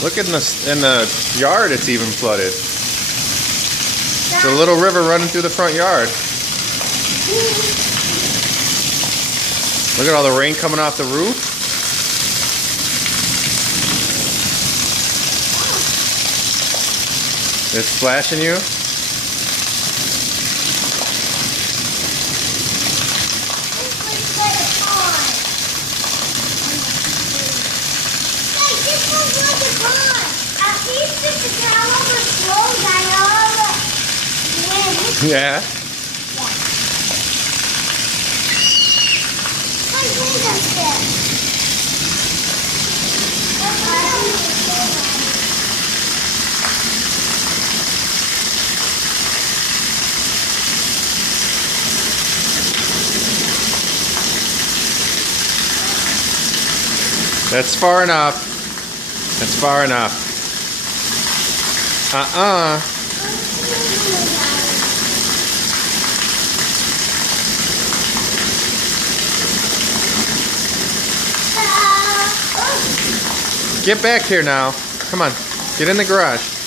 Look in the yard, it's even flooded. It's a little river running through the front yard. Look at all the rain coming off the roof. It's splashing you. Yeah. That's far enough. That's far enough. Get back here now. Come on. Get in the garage.